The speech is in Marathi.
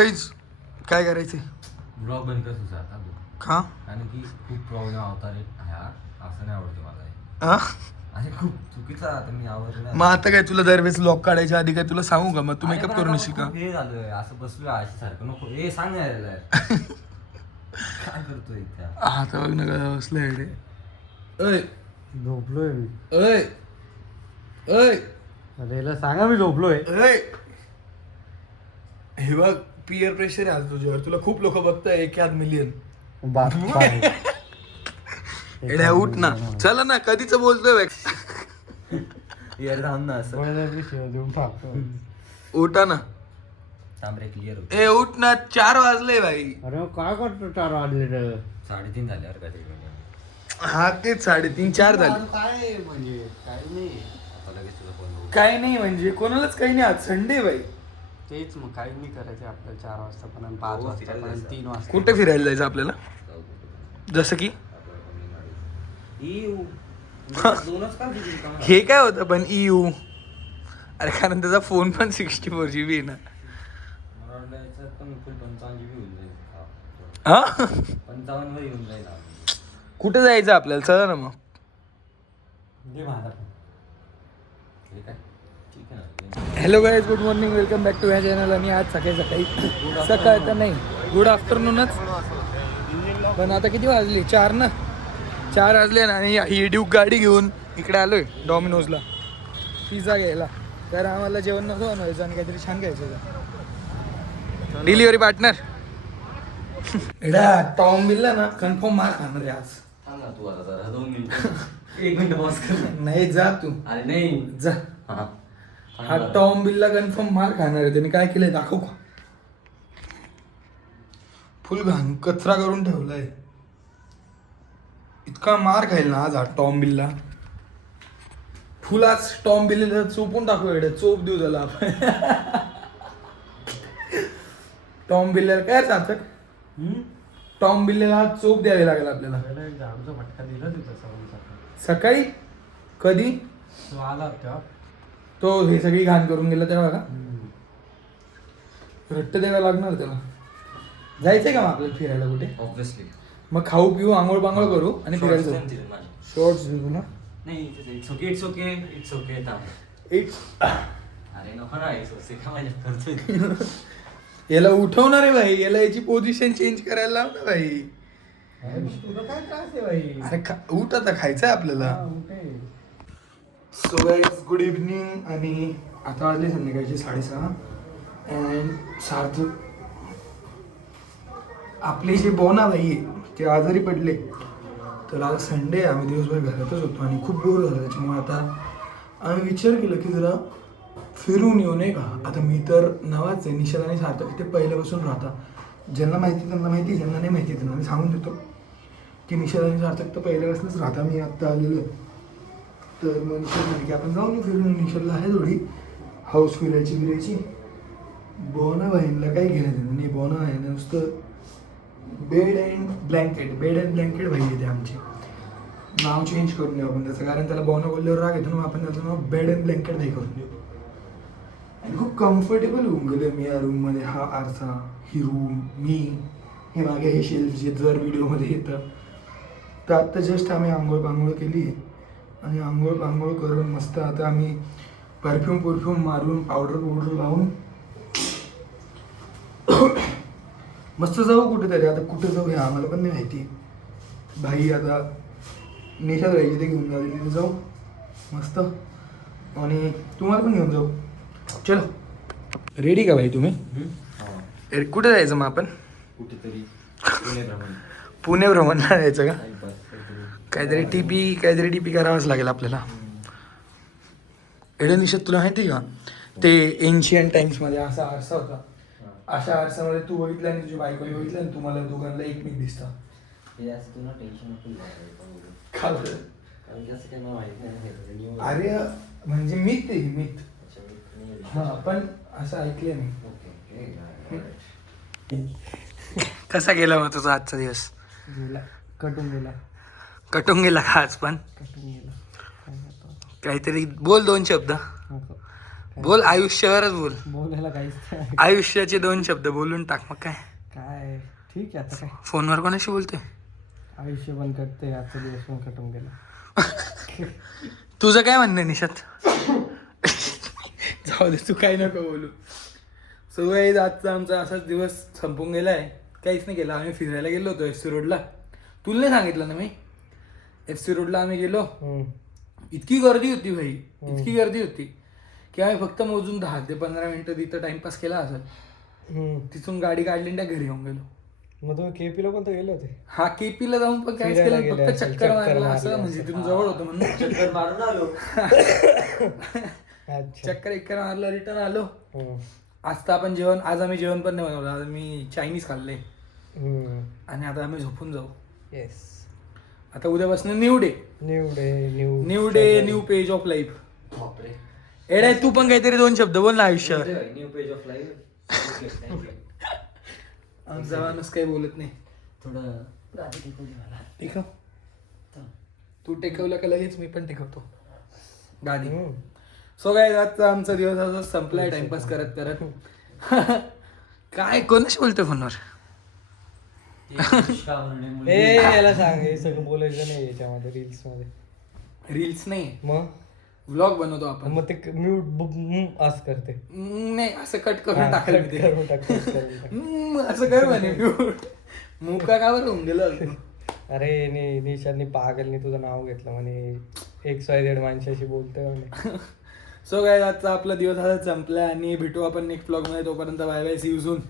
काय करायचे ब्लॉग बंद कर तुझा आता का कारण की खूप प्रॉब्लेम होता रे यार असं नाही आवडते मला हे. हा? अरे खूप चुकीचं आता मी आवडलं मग आता काय तुला दरवेळेस लॉक काढायच्या आधी काय तुला सांगू का मग तू मेकअप करून येशील का हे झालं असं बसलो आशी सारखं नको हे सांग ना यार. काय करतोय त्या आता बघ ना काय बसलं आहे रे. झोपलोय मी. अय अय अरे याला सांगा मी झोपलोय. अय हे बघ पियर प्रेशर आहे आज तुझ्यावर तुला खूप लोक बघताय 1,000,000,000 बाप्पा एड्या उठ ना चला ना कधीच बोलतोय यार थांब ना असं देऊन टाकतो. उठा ना थांब रे क्लिअर होत ए उठ ना 4 वाजले भाई अरे मग काय करतो 4 वाजले तर 3:30 झाल्यावर काय ते हा तेच 3:30 4 झाले काय म्हणजे काय नाही आता लगेच तुझा फोन काही नाही म्हणजे कोणालाच काही नाही आज संडे भाई तेच मग काही नाही करायचं आपल्याला 4 वाजता पण 5 वाजता पण 3 वाजता कुठे फिरायला जायचं आपल्याला जसं की दोनच का दिली का मला? हे काय होतं पण EU अरे कारण त्याचा फोन पण 64 GB आहे ना मला वाटलं याच्यात पण फुल 55 GB होऊन जाईल हा 55 वर येऊन जाईल कुठे जायचं आपल्याला चला ना मग दे माझा पण. हे काय ठीक आहे ना hello guys good morning welcome back to my channel आणि आज सकाळी सकाळ तर नाही गुड आफ्टरनूनच पण आता किती वाजले 4 ना 4 वाजले ना आणि ही ड्यूक गाडी घेऊन इकडे आलोय डॉमिनोजला पिझ्झा घ्यायला तर आम्हाला जेवण नको बनवायचं आणि काहीतरी छान घ्यायचं डिलिव्हरी पार्टनर एडा टॉम बिलला ना कन्फर्म मार खाणार आहे आज थांब ना तू आता जरा 2 मिनिटं 1 मिनिट पॉज कर नाही जा तू अरे नाही जा हा हा टॉम बिलला कन्फर्म मार खाणार आहे त्याने काय केलंय दाखव का फुल घाण कचरा करून ठेवलाय इतका मार खाईल ना आज हा टॉम बिलला फुल आज टॉम बिलला चोपून टाकू एवढे चोप देऊ त्याला आपण टॉम बिल्ल्याला काय सार्थक टॉम बिल्ल्याला चोप द्यावी लागेल आपल्याला पहिला एक झाडूचा फटका दिला तिथं सकाळी सकाळी कधी तो आला तेव्हा तो हे सगळी घाण करून गेला तेव्हा का रट्ट द्यायला लागणार त्याला जायचंय का मग आपल्याला फिरायला कुठे ऑब्विसली मग खाऊ पिऊ आंघोळ पांघोळ करू आणि फिरायला जाऊ शॉर्ट्स घेऊ ना नाही इट्स ओके थांब एक अरे नको ना इट्स ओके का माझ्या करतोय याला उठवणार आहे भाई याला याची पोझिशन चेंज करायला लाव ना भाई तुला काय त्रास आहे बाई अरे उठ आता खायचंय आपल्याला सो गाईज गुड इव्हनिंग आणि आता वाजले संध्याकाळचे 6:30 अँड सार्थक आपले जे बोना बाई आहे ते आजारी पडले तर आज संडे आम्ही दिवसभर घरातच होतो आणि खूप बोर झालं त्याच्यामुळे आता आम्ही विचार केला की जरा फिरून येऊ नये का आता मी तर नवाच आहे निशाद आणि सार्थक ते पहिल्यापासून राहता ज्यांना माहिती त्यांना माहिती ज्यांना नाही माहिती त्यांना मी सांगून देतो की निशाद आणि सार्थक तर पहिल्यापासूनच राहता मी आत्ता आलेलो तर मग निशाद म्हणे की आपण जाऊन फिरून निशादला आहे थोडी हाऊस फिरायची बोना बहीणला काही घेणं देणं नाही बोना आहे नुसतं बेड अँड ब्लँकेट भाई येते आमची नाव चेंज करून देऊ आपण त्याचं कारण त्याला बोना बोलल्यावर राग येतो ना आपण त्याचं नाव बेड अँड ब्लँकेट भाई करून देऊ आणि खूप कम्फर्टेबल होऊन गेलो मी या रूममध्ये हा आरसा ही रूम मी हे मागे हे शेल्फ जे जर व्हिडिओमध्ये येतं तर आत्ता जस्ट आम्ही आंघोळ केली आणि आंघोळ करून मस्त आता आम्ही परफ्यूम मारून पावडर लावून मस्त जाऊ कुठेतरी आता कुठं जाऊ हे आम्हाला पण नाही माहिती भाई आता निशाद भाई तिथे घेऊन जाऊ तिथे जाऊ मस्त आणि तुम्हाला पण घेऊन जाऊ चलो रेडी का भाई तुम्ही कुठे जायचं मग आपण कुठेतरी पुणे भ्रमणला जायचं का काहीतरी टीपी करावंच लागेल आपल्याला एवढं निशाद तुला माहिती का ते एन्शियंट टाइम्समध्ये असा आरसा होता अशा आरसामध्ये तू बघितलं आणि तुझी बायको बघितलं आणि तुम्हाला दोघांना एकमेक दिसतं तुला टेन्शन नको का बरं? कारण की असं काही मला माहित नाही अरे म्हणजे मिथ हा पण असं ऐकलं नाही कसा गेला मग तुझा आजचा दिवस गेला कटून गेला का आज पण काहीतरी बोल 2 शब्द बोल आयुष्यावरच बोल. बोलायला काहीच नाही. आयुष्याचे 2 शब्द बोलून टाक मग काय. काय ठीक आहे आता काय. फोनवर कोणाशी बोलतोय? आयुष्य पण कटते, आजचा दिवस पण कटून गेला. तुझं काय म्हणणं निशात? जाऊ दे, तू काय नको बोलू. सो गाईज आजचा आमचा असाच दिवस संपून गेलाय. काहीच नाही केलं. आम्ही फिरायला गेलो होतो FC रोडला. तुला नाही सांगितलं ना मी? FC रोडला आम्ही गेलो. इतकी गर्दी होती भाई, इतकी गर्दी होती की आम्ही फक्त मोजून 10 ते 15 मिनिटं तिथं टाइमपास केला असेल. तिथून गाडी काढली आणि घरी येऊन गेलो. मग तुम्ही केपीला पण तर गेले होते. हा केपीला जाऊन पण काहीच फिरायला केलं, गेले फक्त असेल, चक्कर चक्कर मारला मारली असं, म्हणजे तिथून जवळ होतं म्हणून चक्कर मारून आलो. अच्छा. चक्कर मारलं, रिटर्न आलो. आज आम्ही जेवण पण नाही बनवलं. आज मी चायनीज खाल्ले आणि आता आम्ही झोपून जाऊ. येस. आता उद्यापासून new day, new page of life. बापरे. एडे तू पण काहीतरी 2 शब्द बोल ना आयुष्यावर. New page of life. आमचा माणूस काही बोलत नाही. थोडं टेकव. तू टेकवलं का लगेच मी पण टेकवतो गादी. सो काय आजचा आमचा दिवस असा संपलाय टाइमपास करत करत. काय कोणाशी बोलतोय फोनवर? याला सांग, हे सगळं बोलायचं नाही याच्यामध्ये, रील्स मध्ये. रील्स नाही, मग व्लॉग बनवतो आपण. मग ते म्यूट असं करते. नाही असं कट करून टाकलं मी ते. करून टाक. असं कर म्हणे म्यूट. मुका का बरं होऊन गेलं. अरे निशांनी पागलनी तुझं नाव घेतलं म्हणे, XYZ माणसाशी बोलतोय म्हणे. सो काय आजचा आपला दिवस असा संपला आणि भेटू आपण नेक्स्ट ब्लॉग मध्ये. तोपर्यंत bye bye, see you soon.